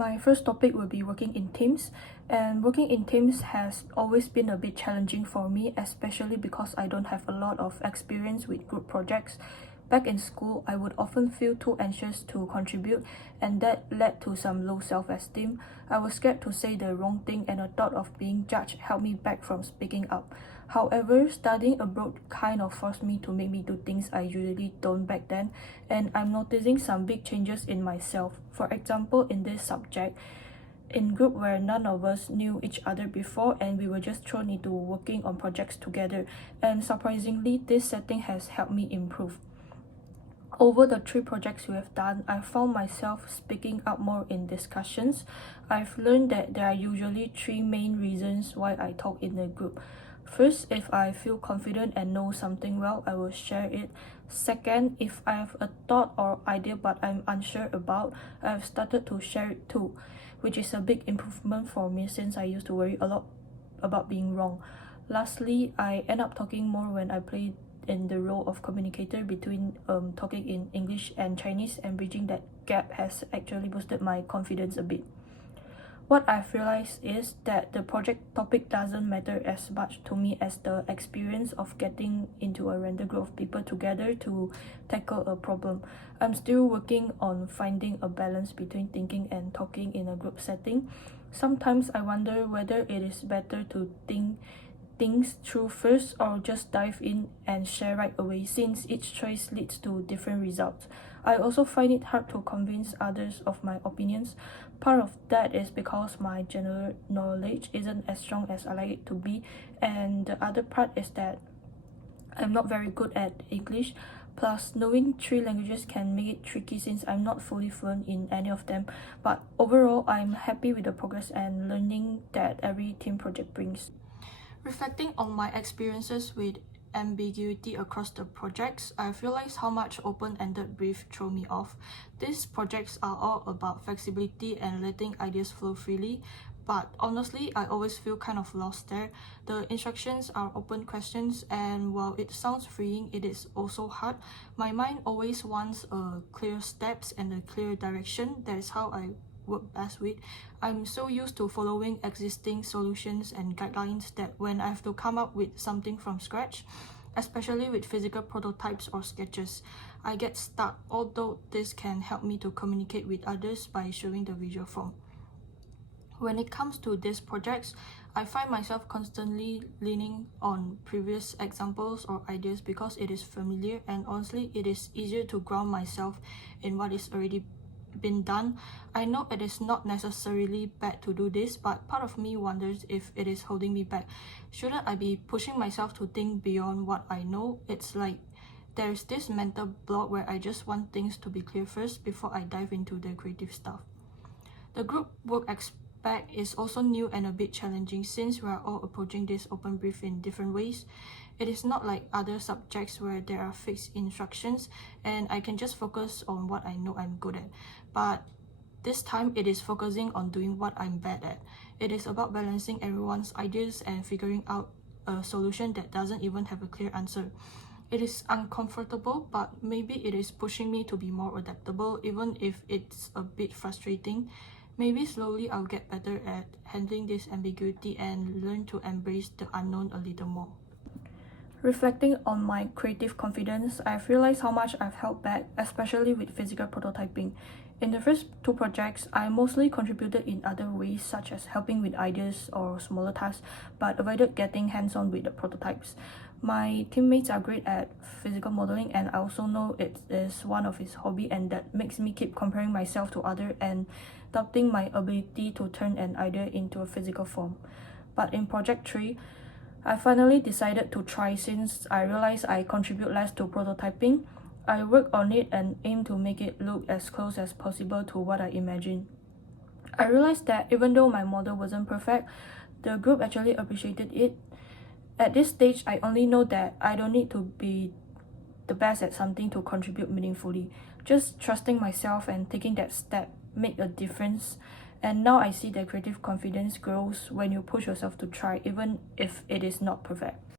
My first topic will be working in teams, and working in teams has always been a bit challenging for me, especially because I don't have a lot of experience with group projects. Back in school, I would often feel too anxious to contribute, and that led to some low self-esteem. I was scared to say the wrong thing, and the thought of being judged held me back from speaking up. However, studying abroad kind of forced me to make me do things I usually don't back then, and I'm noticing some big changes in myself. For example, in this subject, in group where none of us knew each other before and we were just thrown into working on projects together, and surprisingly, this setting has helped me improve. Over the 3 projects we have done, I found myself speaking up more in discussions. I've learned that there are usually 3 main reasons why I talk in a group. First, if I feel confident and know something well, I will share it. Second, if I have a thought or idea but I'm unsure about, I've started to share it too, which is a big improvement for me since I used to worry a lot about being wrong. Lastly, I end up talking more when I play in the role of communicator between talking in English and Chinese, and bridging that gap has actually boosted my confidence a bit. What I've realized is that the project topic doesn't matter as much to me as the experience of getting into a random group of people together to tackle a problem. I'm still working on finding a balance between thinking and talking in a group setting. Sometimes I wonder whether it is better to think things through first or just dive in and share right away, since each choice leads to different results. I also find it hard to convince others of my opinions. Part of that is because my general knowledge isn't as strong as I like it to be, and the other part is that I'm not very good at English. Plus, knowing 3 languages can make it tricky since I'm not fully fluent in any of them. But overall, I'm happy with the progress and learning that every team project brings. Reflecting on my experiences with ambiguity across the projects, I've realized how much open-ended brief throw me off. These projects are all about flexibility and letting ideas flow freely, but honestly, I always feel kind of lost there. The instructions are open questions, and while it sounds freeing, it is also hard. My mind always wants clear steps and a clear direction. That is how I work best with. I'm so used to following existing solutions and guidelines that when I have to come up with something from scratch, especially with physical prototypes or sketches, I get stuck, although this can help me to communicate with others by showing the visual form. When it comes to these projects, I find myself constantly leaning on previous examples or ideas because it is familiar, and honestly, it is easier to ground myself in what is already been done. I know it is not necessarily bad to do this, but part of me wonders if it is holding me back. Shouldn't I be pushing myself to think beyond what I know? It's like there's this mental block where I just want things to be clear first before I dive into the creative stuff. The group work aspect is also new and a bit challenging since we are all approaching this open brief in different ways. It is not like other subjects where there are fixed instructions and I can just focus on what I know I'm good at. But this time it is focusing on doing what I'm bad at. It is about balancing everyone's ideas and figuring out a solution that doesn't even have a clear answer. It is uncomfortable, but maybe it is pushing me to be more adaptable, even if it's a bit frustrating. Maybe slowly I'll get better at handling this ambiguity and learn to embrace the unknown a little more. Reflecting on my creative confidence, I've realized how much I've held back, especially with physical prototyping. In the first 2 projects, I mostly contributed in other ways, such as helping with ideas or smaller tasks, but avoided getting hands-on with the prototypes. My teammates are great at physical modeling, and I also know it is one of his hobby, and that makes me keep comparing myself to others and doubting my ability to turn an idea into a physical form. But in project 3, I finally decided to try since I realized I contribute less to prototyping. I work on it and aim to make it look as close as possible to what I imagined. I realized that even though my model wasn't perfect, the group actually appreciated it. At this stage, I only know that I don't need to be the best at something to contribute meaningfully. Just trusting myself and taking that step make a difference. And now I see that creative confidence grows when you push yourself to try, even if it is not perfect.